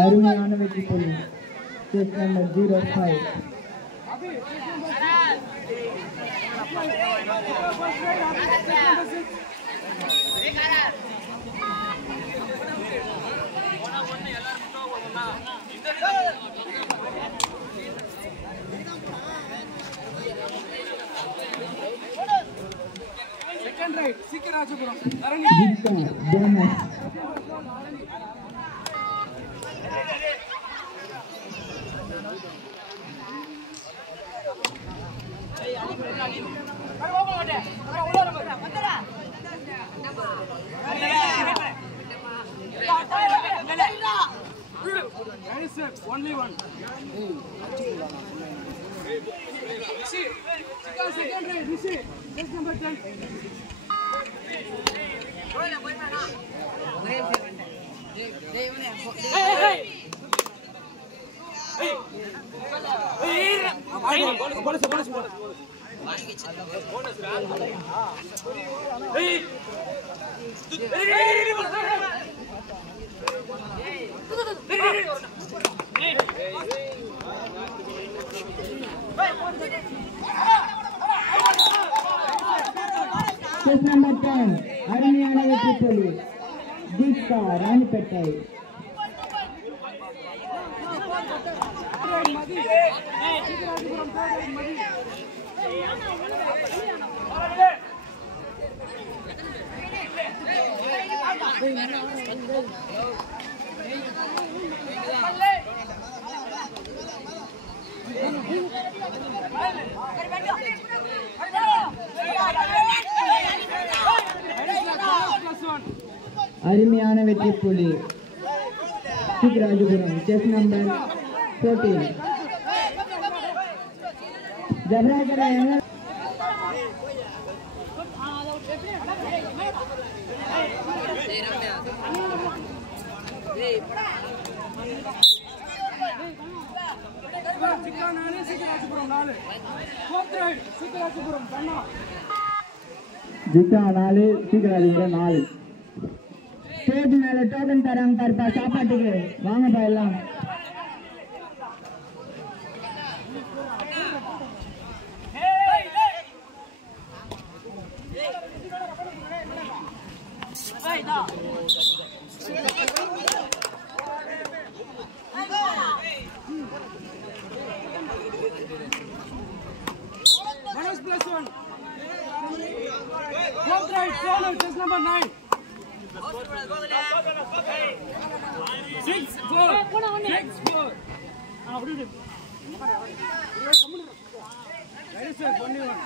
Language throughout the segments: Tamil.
அருமையான வெற்றி புள்ளி set number 05. Second right, Sikarajapuram. Only one. See, second right, you see, that's number 10. Set number 10. அருமையான வெற்றி புள்ளி தீப்கா ராணிப்பேட்டை. அருமையான வெற்றி புள்ளி சிக்கராஜபுரம் செஸ் நம்பர் 14. ஜபராகரா ஜிக்கா 4 சிக்கராஜபுரம் 4. ஸ்டேஜ் மேல டோக்கன் தராங்க பாருப்பா சாப்பாட்டுக்கு வாங்கப்பா எல்லாம். +1. Right, chess number 9. 6-4. 6-4. Ready, sir. Only one.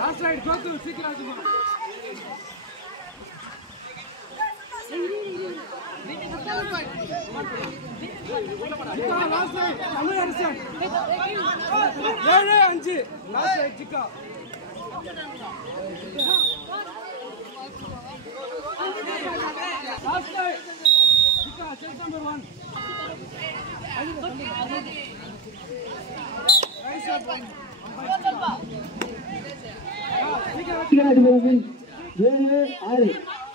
Last right, go to Sikarajapuram. Last right, Tamil Arsan. 7-5. Last right, Chika. Last right, Chika, set number 1. Right shot 1. சிக்கராஜபுரம் 7-6.